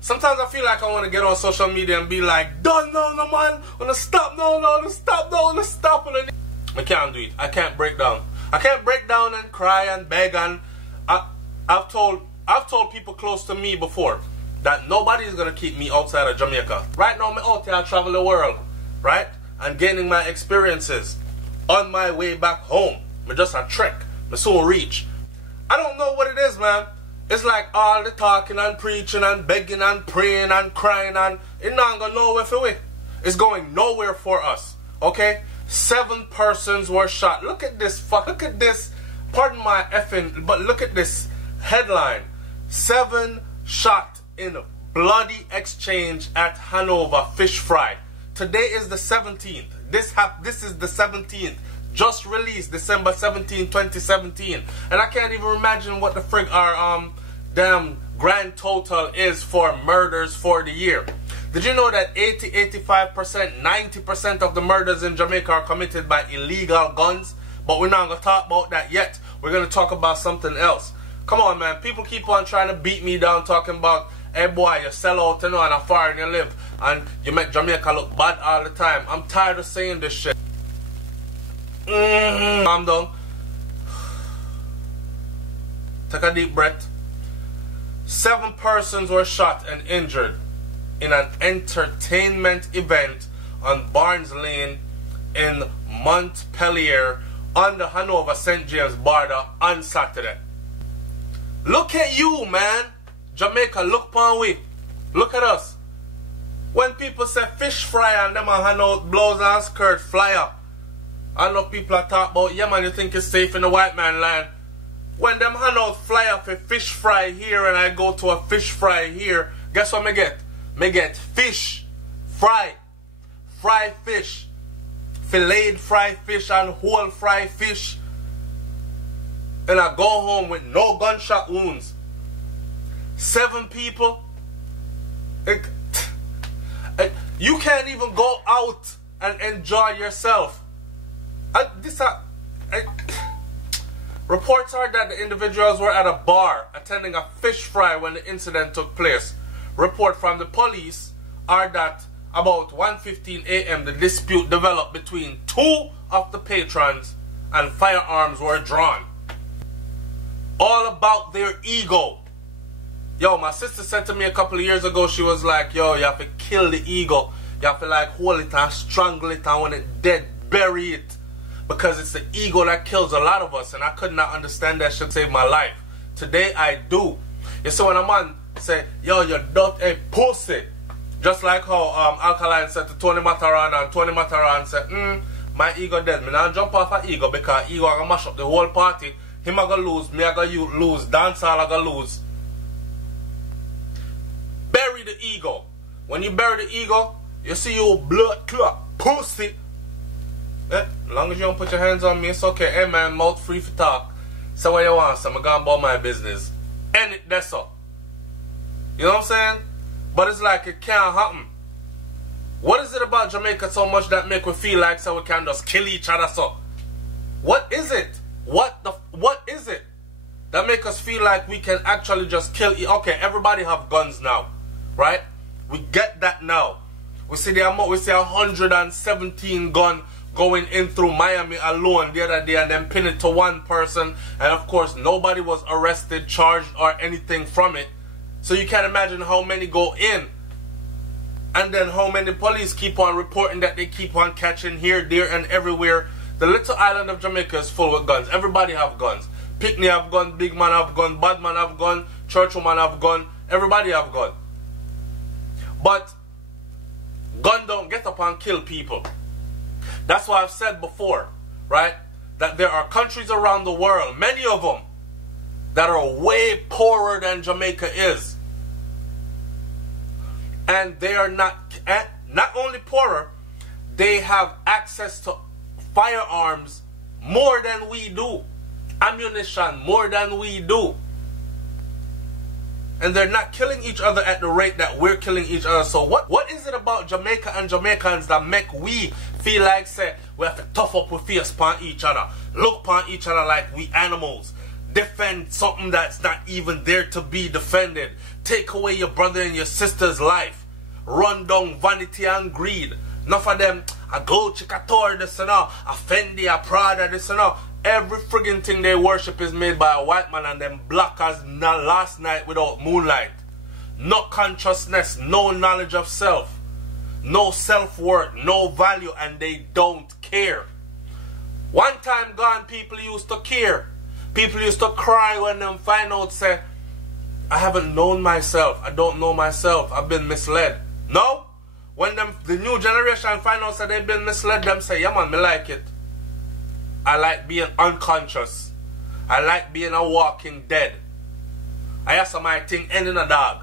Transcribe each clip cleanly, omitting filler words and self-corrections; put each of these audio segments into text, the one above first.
Sometimes I feel like I want to get on social media and be like, done no man, wanna stop, no, stop. I can't do it. I can't break down. I can't break down and cry and beg, and I've told people close to me before that nobody is gonna keep me outside of Jamaica. Right now, I'm out here, I travel the world, right, and gaining my experiences. On my way back home, I'm just a trek. I soon reach. I don't know what it is, man. It's like all the talking and preaching and begging and praying and crying, and it's not going nowhere for we. It's going nowhere for us. Okay? 7 persons were shot. Look at this. Look at this. Pardon my effing, but look at this headline. 7 shot in bloody exchange at Hanover Fish Fry. Today is the 17th. This is the 17th. Just released December 17, 2017. And I can't even imagine what the frig our damn grand total is for murders for the year. Did you know that 80, 85%, 90% of the murders in Jamaica are committed by illegal guns? But we're not going to talk about that yet. We're going to talk about something else. Come on, man. People keep on trying to beat me down talking about, hey boy, you sell out, you know, and a foreign you live. And you make Jamaica look bad all the time. I'm tired of saying this shit. I'm done. Take a deep breath. 7 persons were shot and injured in an entertainment event on Barnes Lane in Montpelier on the Hanover St. James border on Saturday. Look at you, man. Jamaica, look upon we. Look at us. When people say fish fry and them a hand out blouse and skirt fly up, I know people are talking about, yeah man, you think it's safe in the white man land. When them hand out fly up a fish fry here and I go to a fish fry here, guess what me get? Me get fish fry. Fried fish. Filleted fried fish and whole fried fish. And I go home with no gunshot wounds. 7 people. You can't even go out and enjoy yourself. Reports are that the individuals were at a bar attending a fish fry when the incident took place. Report from the police are that about 1:15 a.m. the dispute developed between 2 of the patrons and firearms were drawn. All about their ego. Yo, my sister said to me a couple of years ago, she was like, yo, you have to kill the ego. You have to like hold it and strangle it, and when it's dead, bury it. Because it's the ego that kills a lot of us, and I could not understand that shit save my life. Today I do. You see, when a man say, yo, you're dirty pussy, just like how Alkaline said to Tony Mataran, and Tony Mataran said, my ego dead. Me not jump off of ego, because ego gonna mash up the whole party. Him a gonna lose, me a gonna lose, dancehall a gonna lose. Bury the ego. When you bury the ego, you see your blood clot pussy. As long as you don't put your hands on me, it's okay. Hey man, mouth free for talk. Say what you want, so I'm going about my business. And that's all. You know what I'm saying? But it's like it can't happen. What is it about Jamaica so much that make we feel like so we can just kill each other so? What is it? What is it that make us feel like we can actually just kill okay, everybody have guns now. Right? We get that now. We see 117 gun going in through Miami alone the other day, and then pin it to 1 person, and of course nobody was arrested, charged or anything from it. So you can't imagine how many go in, and then how many police keep on reporting that they keep on catching here, there and everywhere. The little island of Jamaica is full with guns. Everybody have guns. Picnic have gun, big man have gun, bad man have gun, church woman have gun, everybody have gun. But gun don't get up and kill people. That's why I've said before, right, that there are countries around the world, many of them, that are way poorer than Jamaica is. And they are not only poorer, they have access to firearms more than we do, ammunition more than we do. And they're not killing each other at the rate that we're killing each other. So what is it about Jamaica and Jamaicans that make we feel like, say, we have to tough up with face upon each other, look upon each other like we animals, defend something that's not even there to be defended, take away your brother and your sister's life, run down vanity and greed. Enough of them, a Gucci Couture this and all, a Fendi, a Prada this and all. Every friggin' thing they worship is made by a white man, and them black as last night without moonlight. No consciousness, no knowledge of self, no self-worth, no value, and they don't care. One time gone, people used to care. People used to cry when them find out, say, I haven't known myself, I don't know myself, I've been misled. No? When the new generation find out that they've been misled, them say, yeah man, me like it. I like being unconscious. I like being a walking dead. I have some my thing ending a dog.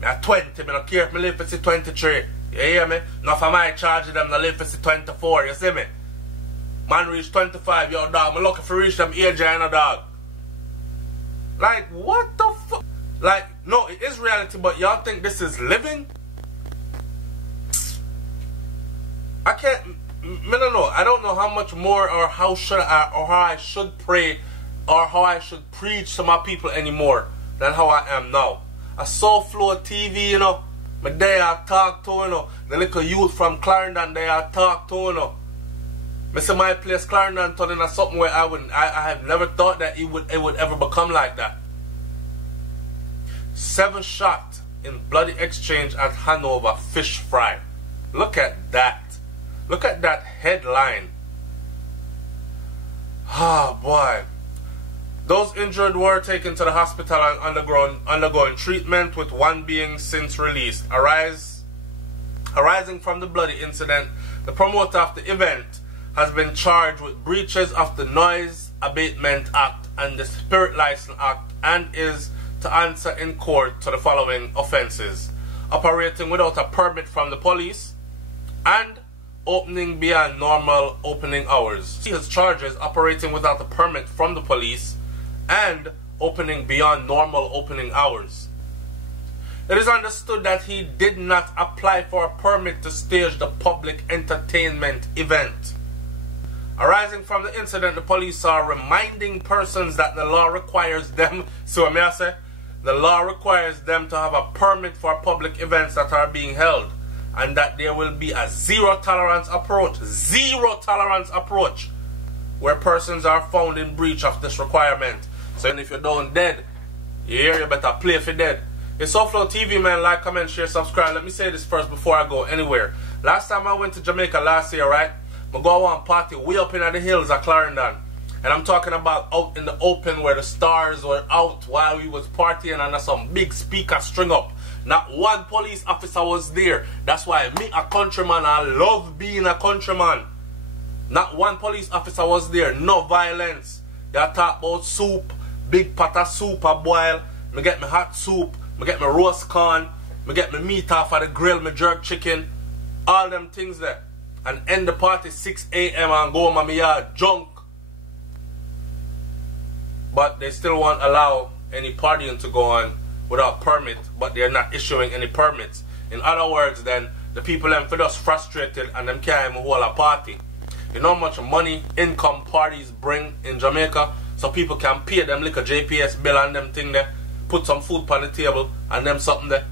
Me at 20, me don't care if me live for 23. You hear me? Not for my charge of them to live for 24, you see me? Man reach 25, yo dog, me lucky for reach them age in a dog. Like, what the fuck? Like, no, it is reality, but y'all think this is living? I can't, I don't know. I don't know how much more or how I should pray or how I should preach to my people anymore than how I am now. I SouFLoTV, you know, but they I talk to, you know, the little youth from Clarendon, they I talk to, you know. I see my place Clarendon turning into something where I have never thought that it would ever become like that. 7 shot in bloody exchange at Hanover fish fry. Look at that. Look at that headline. Ah, boy. Those injured were taken to the hospital and undergoing treatment, with one being since released. Arising from the bloody incident, the promoter of the event has been charged with breaches of the Noise Abatement Act and the Spirit License Act, and is to answer in court to the following offences: operating without a permit from the police and opening beyond normal opening hours. His charges: operating without a permit from the police and opening beyond normal opening hours. It is understood that he did not apply for a permit to stage the public entertainment event. Arising from the incident, the police are reminding persons that the law requires them, so may I say, the law requires them to have a permit for public events that are being held, and that there will be a zero tolerance approach where persons are found in breach of this requirement. So if you're down dead, you better play for dead. It's SouFLoTV, man. Like, comment, share, subscribe. Let me say this first before I go anywhere. Last time I went to Jamaica last year, right? I go on party way up in the hills at Clarendon. And I'm talking about out in the open where the stars were out while we was partying, and some big speaker string up. Not one police officer was there. That's why me, a countryman, I love being a countryman. Not one police officer was there. No violence. You talk about soup, big pot of soup I boil. Me get me hot soup. Me get me roast corn. Me get me meat off of the grill. Me jerk chicken. All them things there. And end the party 6 a.m. and go home my yard drunk. But they still won't allow any partying to go on without permit, but they're not issuing any permits. In other words, then, the people them for just frustrated and them can't even hold a party. You know how much money, income parties bring in Jamaica? So people can pay them like a JPS bill and them thing there, put some food on the table and them something there.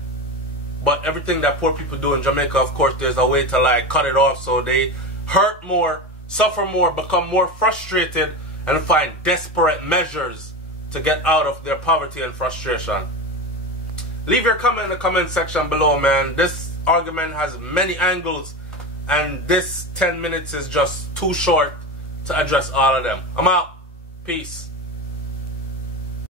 But everything that poor people do in Jamaica, of course, there's a way to like cut it off, so they hurt more, suffer more, become more frustrated, and find desperate measures to get out of their poverty and frustration. Leave your comment in the comment section below, man. This argument has many angles, and this 10 minutes is just too short to address all of them. I'm out. Peace.